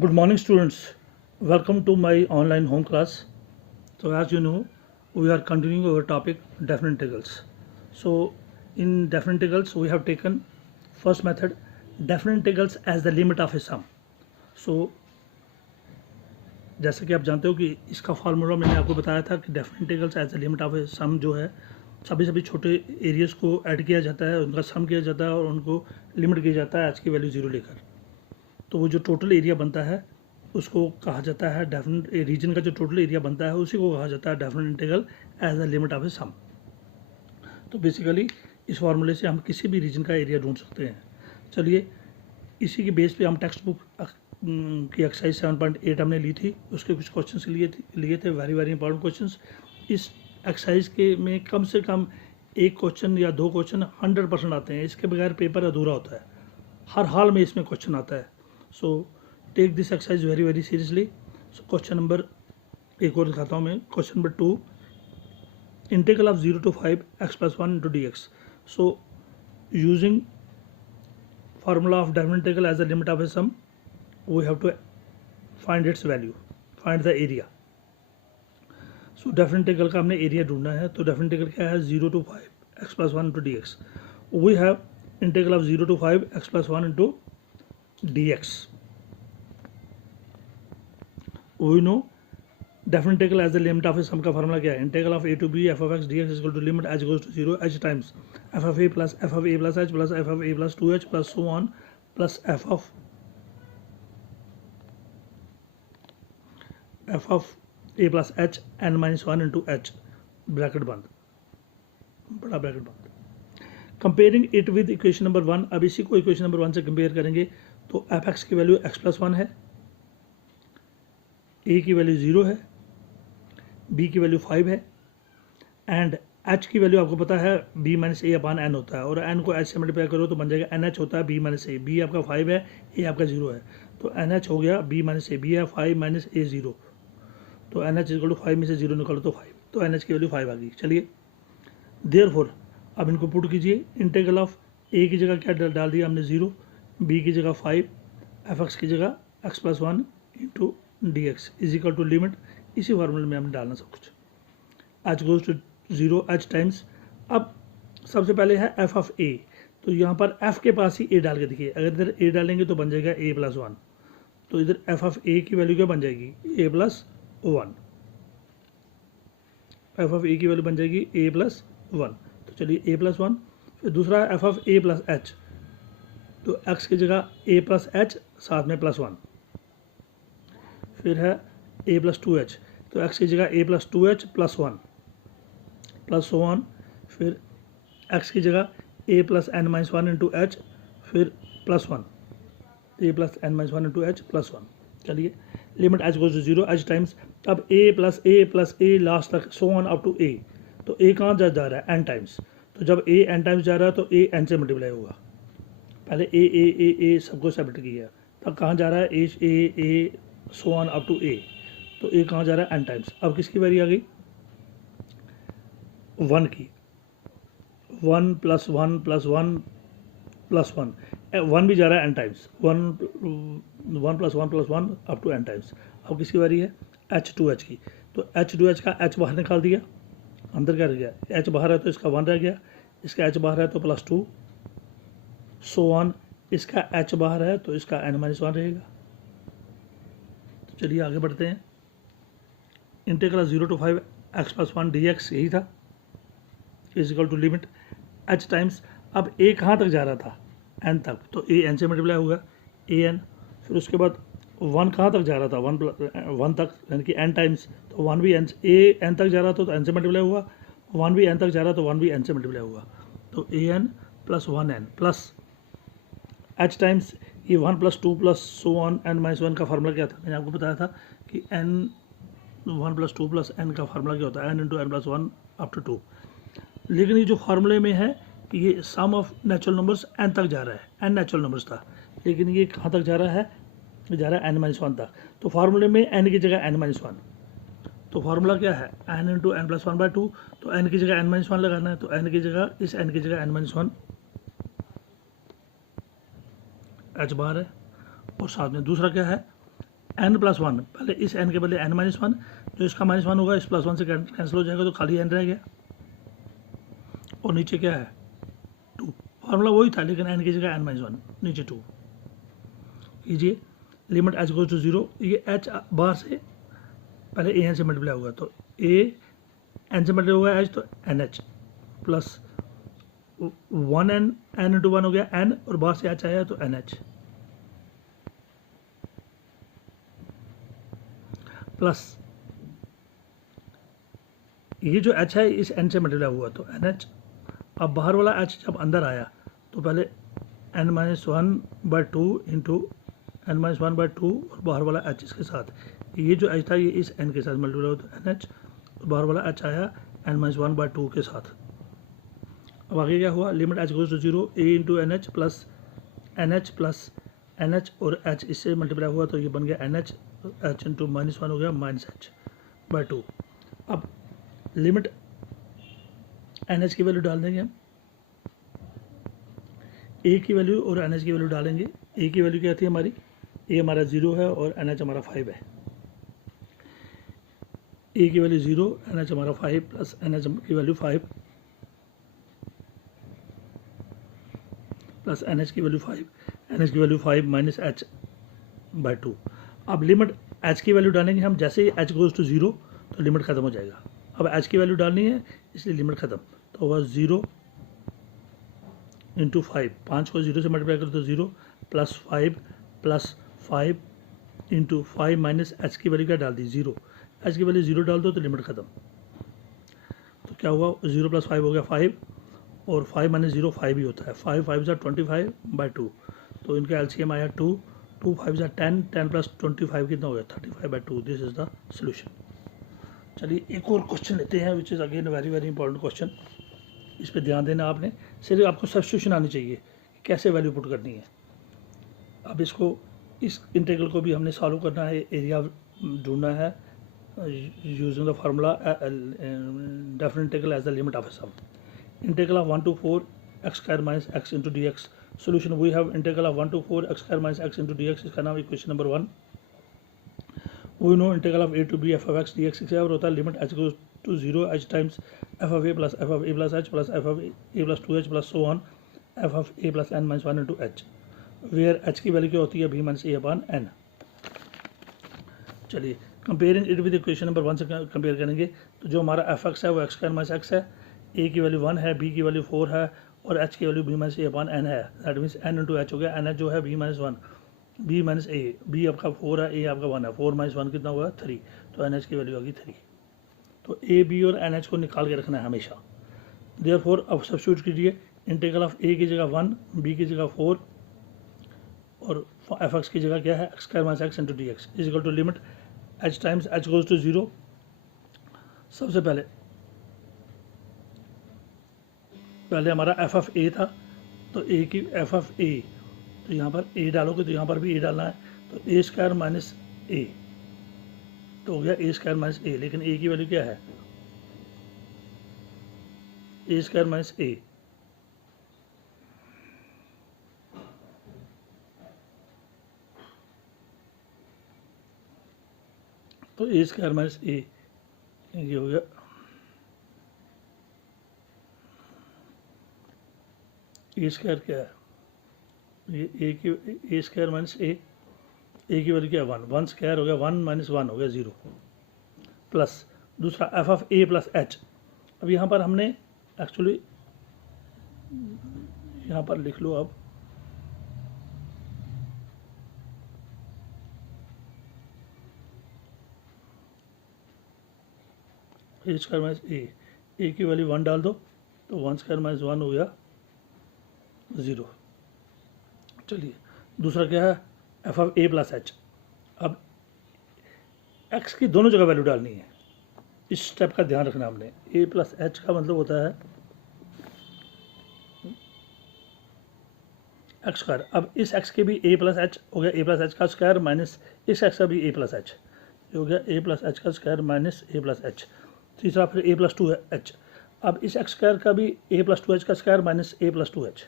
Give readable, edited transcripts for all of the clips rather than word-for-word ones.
Good morning, students. Welcome to my online home class. So, as you know, we are continuing our topic definite integrals. So, in definite integrals, we have taken first method definite integrals as the limit of a sum. So, जैसे कि आप जानते हो कि इसका formula मैंने आपको बताया था कि definite integrals as the limit of a sum जो है सभी छोटे एरियाज को ऐड किया जाता है, उनका सम किया जाता है और उनको लिमिट किया जाता है आज की वैल्यू ज़ीरो लेकर। तो वो जो टोटल एरिया बनता है उसको कहा जाता है डेफिनेट रीजन का जो टोटल एरिया बनता है उसी को कहा जाता है definite integral as the limit of a sum. तो बेसिकली इस फार्मूले से हम किसी भी रीजन का एरिया ढूंढ सकते हैं। चलिए इसी के बेस पे हम टेक्स्ट बुक की एक्सरसाइज 7.8 हमने ली थी, उसके कुछ क्वेश्चंस लिए थे वेरी इंपॉर्टेंट क्वेश्चंस। इस एक्सरसाइज के में कम से कम एक क्वेश्चन या दो क्वेश्चन 100% आते हैं, इसके बगैर पेपर अधूरा होता है। हर हाल में इसमें क्वेश्चन आता है। So take this exercise very seriously. So question number एक और दिखाता हूँ मैं, question number 2, integral of 0 to 5 x plus 1 into dx. So using formula of definite integral as the limit of a sum, we have to find its value, find the area. So definite integral का हमने area ढूंढना है। तो definite integral क्या है? 0 to 5 x plus 1 into dx. We have integral of 0 to 5 x plus 1 into dx. We know definite integral as the limit of a sum का formula क्या है? Integral of a to b f of x dx is equal to limit h goes to 0 h times f of a plus h plus f of a plus 2h plus so on plus f of a plus h n minus 1 into h bracket बंद, बड़ा bracket बंद। Comparing it with equation number 1, अब इसी को equation number 1 से compare करेंगे तो F x की वैल्यू x plus 1 है, a की वैल्यू 0 है, b की वैल्यू 5 है एंड h की वैल्यू आपको पता है b माइनस ए अपान n होता है और n को h से मल्टीप्लाई करो तो बन जाएगा NH होता है b माइनस ए। b आपका 5 है, a आपका 0 है, तो NH हो गया b माइनस ए, b है 5 माइनस ए 0, तो NH इक्वल टू 5 में से 0 निकालो तो 5, तो NH की वैल्यू 5 आ गई। चलिए देयरफॉर अब इनको पुट कीजिए। इंटीग्रल ऑफ a की जगह क्या डाल दिया हमने 0, b की जगह 5, एफ एक्स की जगह x plus 1 into D X is equal to limit, इसी फार्मूले में हमने डालना सब कुछ। h goes to 0 h times. अब सबसे पहले है f ऑफ a, तो यहाँ पर f के पास ही a डाल के देखिए, अगर इधर a डालेंगे तो बन जाएगा a plus 1, तो इधर f ऑफ a की वैल्यू क्या बन जाएगी? a plus 1, f of a की वैल्यू बन जाएगी a plus 1। तो चलिए a plus 1, फिर दूसरा है f of a plus h, तो x की जगह a plus h साथ में plus 1, फिर है a plus 2h, तो x की जगह a plus 2h plus 1 plus so on, फिर x की जगह a plus n minus 1 into h, फिर plus 1, a plus n minus 1 into h plus 1। चलिए limit h goes to 0 h times. अब a plus a last तक so on up to a, तो a कहाँ जा रहा है? n टाइम्स, तो जब a n टाइम्स जा रहा है तो a n से मल्टीप्लाई होगा। पहले a सबको सेपरेट किया, तब कहाँ जा रहा है? a so on up to a, तो a कहाँ जा रहा है? n times. अब किसकी बारी आ गई? 1 की, 1 plus 1 plus 1 plus 1, 1 भी जा रहा है n times, 1 plus 1 plus 1 up to n times. अब किसकी बारी है? h2h की, तो h2h का h बाहर निकाल दिया, अंदर क्या रह गया? h बाहर है तो इसका 1 रह गया, इसका h बाहर है तो प्लस 2, सो ऑन, इसका h बाहर है तो इसका n माइनस 1 रहेगा। तो चलिए आगे बढ़ते हैं। इंटीग्रल 0 to 5 x plus 1 dx यही था, is equal to limit h times. अब a कहाँ तक जा रहा था? n तक, तो a n से मल्टीप्लाई होगा a n, फिर उसके बाद 1 कहाँ तक जा रहा था? 1 तक, यानी कि n टाइम्स, तो 1 भी n, a n तक जा रहा था तो n से मल्टीप्लाई हुआ, 1 भी n तक जा रहा तो 1 भी n से मल्टीप्लाई हुआ, तो a n plus 1n plus h times ये 1 plus 2 plus so on n minus 1 का फार्मूला क्या था? मैंने आपको बताया था कि n 1 plus 2 plus n का फार्मूला क्या होता है? n into n plus 1 up to 2। लेकिन ये जो फार्मूले में है कि ये sum of natural numbers n तक जा रहा है, n नेचुरल नंबर्स था, लेकिन ये कहाँ तक जा रहा है? ये जा रहा है n माइनस 1 तक। तो फार्मूले में n की जगह n माइनस 1, तो फार्मूला क्या है? n into n plus 1 by 2, तो n की जगह n माइनस 1 लगाना है, तो n की जगह इस n की जगह n माइनस 1, h बाहर है, और साथ में दूसरा क्या है? n प्लस वन, पहले इस n के बदले n माइनस वन, जो इसका माइनस वन होगा इस प्लस वन से कैंसिल हो जाएगा तो खाली n रह गया, और नीचे क्या है 2, फार्मूला वही था लेकिन n की जगह n माइनस वन, नीचे 2 कीजिए। लिमिट h गोज टू 0, ये h बाहर से पहले a n से मल्टीप्लाई होगा तो a n से मल्टीप्लाई होगा h तो NH plus 1n, n into one हो गया n, और बाहर से h आया तो NH प्लस ये जो h है इस n से मल्टीप्लाई हुआ तो NH। अब बाहर वाला h जब अंदर आया तो पहले n minus one by two into n minus one by to, और बाहर वाला h इसके साथ, ये जो h था ये इस n के साथ मल्टीप्लाई हुआ तो NH, और बाहर वाला h आया n minus one by two के साथ। अब आगे क्या हुआ, limit h goes to 0, a इंटू NH plus NH plus NH, और h इससे मल्टीप्लाई हुआ तो ये बन गया NH, h इंटू माइनस वन हो गया माइनस h बाई टू। अब लिमिट NH की वैल्यू डाल देंगे हम, a की वैल्यू और NH की वैल्यू डालेंगे। a की वैल्यू क्या थी हमारी, a हमारा 0 है और NH हमारा 5 है, a की वैल्यू 0, NH हमारा 5 प्लस NH की वैल्यू 5 प्लस NH की वैल्यू 5, NH की value 5 minus h by two. अब लिमिट h की वैल्यू डालेंगे हम, जैसे ही h गोज टू 0 तो लिमिट ख़त्म हो जाएगा। अब h की वैल्यू डालनी है इसलिए लिमिट ख़त्म, तो होगा 0 इंटू 5, 5 को 0 से मल्टीप्लाई करो तो 0 प्लस 5 इंटू 5 माइनस h की वैल्यू क्या डाल दी 0, h की वैल्यू 0 डाल दो तो लिमिट ख़त्म। तो क्या हुआ, 0 प्लस 5 हो गया 5, और 5 माइनस 0 5 ही होता है, 5 5 ज़ा 25 बाई टू, तो इनका एलसीएम आया 2, 2 5 ज़ा 10, 10 प्लस 25 कितना हो गया 35 by two. This is the solution. चलिए एक और क्वेश्चन लेते हैं which is again very very important question, इस पर ध्यान देना आपने, सिर्फ आपको सब्स्टिट्यूशन आनी चाहिए कैसे वैल्यू पुट करनी है। अब इसको, इस इंटीग्रल को भी हमने सॉल्व करना है, एरिया ढूंढना है using the formula definite integral as the limit of a sum. Integral of 1 to 4 x square minus x into D X. Solution we have integral of 1 to 4 x square minus x into D X, इसका नाम equation number 1। We know integral of a to b f of x dx क्या होता है, limit h goes to 0 h times f of a plus f of a plus h plus f of a plus 2h प्लस सो ऑन f of a plus n minus 1 into h, where h की value क्या होती है b minus a upon n। चलिए comparing it with equation number 1 से compare करेंगे, तो जो हमारा एफ एक्स है वो एक्स स्क्वायर माइनस एक्स है, a की वैल्यू 1 है, b की वैल्यू 4 है, और h की value b minus a upon n है। That means n into h हो गया, n जो है b minus 1, b minus a, b आपका 4 है, a आपका 1 है, 4 माइनस 1 कितना हुआ 3, तो n h की वैल्यू आ गई 3। तो a b और n h को निकाल के रखना है हमेशा। देयरफॉर अब सब्स्टिट्यूट कीजिए, इंटीग्रल ऑफ a की जगह 1, b की जगह 4, और एफ एक्स की जगह क्या है X square minus X into D X is equal to limit h times h goes to 0। सबसे पहले हमारा एफ ऑफ ए था, तो ए की एफ ऑफ ए, तो यहाँ पर ए डालोगे तो यहाँ पर भी ए डालना है, तो ए स्क्वायर माइनस ए, तो हो गया ए स्क्वायर माइनस ए, लेकिन ए की वैल्यू क्या है ए स्क्वायर माइनस ए, तो ए स्क्वायर माइनस ए ये हो गया ए स्क्वायर क्या है, ये ए की ए स्क्वायर माइनस ए की वैल्यू क्या है 1, 1 स्क्वायर हो गया 1 माइनस 1 हो गया 0, प्लस दूसरा F of A plus H. अब यहाँ पर हमने एक्चुअली यहाँ पर लिख लो, अब ए स्क्वायर माइनस ए की वैल्यू 1 डाल दो, तो 1 स्क्वायर माइनस 1 हो गया 0। चलिए दूसरा क्या है F of A plus H. अब एक्स की दोनों जगह वैल्यू डालनी है, इस स्टेप का ध्यान रखना हमने। ए प्लस एच का मतलब होता है एक्स स्क्वायर। अब इस एक्स के भी ए प्लस एच हो गया, ए प्लस एच का स्क्वायर माइनस इस एक्स का भी ए प्लस एच हो गया, ए प्लस एच का square minus A plus H. तीसरा फिर ए प्लस 2 एच। अब इस एक्स स्क्वायर का भी ए प्लस 2 एच का square minus A plus 2 H,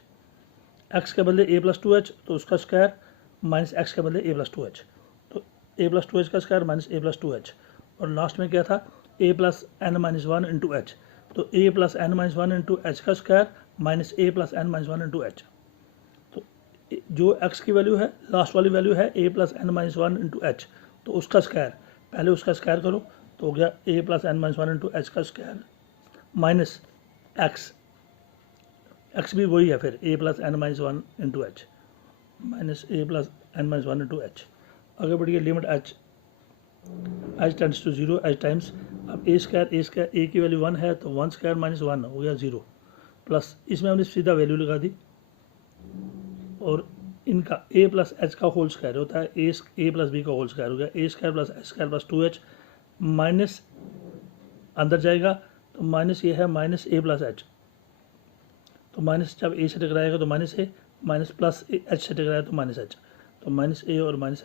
x के बदले ए प्लस 2 एच तो उसका स्क्वायर माइनस एक्स के बदले ए प्लस 2 एच, तो ए प्लस टू एच का square minus A plus two H, और लास्ट में क्या था A plus N minus one into H, तो A plus N minus one into H का square minus A plus N minus one into H. तो जो x की value है लास्ट वाली वैल्यू है A plus N minus one into H, तो उसका स्क्वायर पहले उसका स्क्वायर करो तो हो गया A plus N minus one into H का स्क्वायर माइनस एक्स, एक्स भी वही है फिर A plus N minus one into H minus A plus N minus one into H. आगे बढ़िए limit H tends to zero H times, अब A square ए की value one है तो वन स्क्वायर माइनस वन हो गया जीरो, प्लस इसमें हमने सीधा वैल्यू लगा दी, और इनका ए प्लस एच का होल स्क्वायर होता है ए प्लस बी का होल स्क्वायर हो गया A square plus H square plus two H, minus अंदर जाएगा तो माइनस ये है माइनस ए प्लस एच, तो माइनस जब ए से टकराएगा तो minus A, minus plus H से टकराएगा तो माइनस एच, तो माइनस ए और माइनस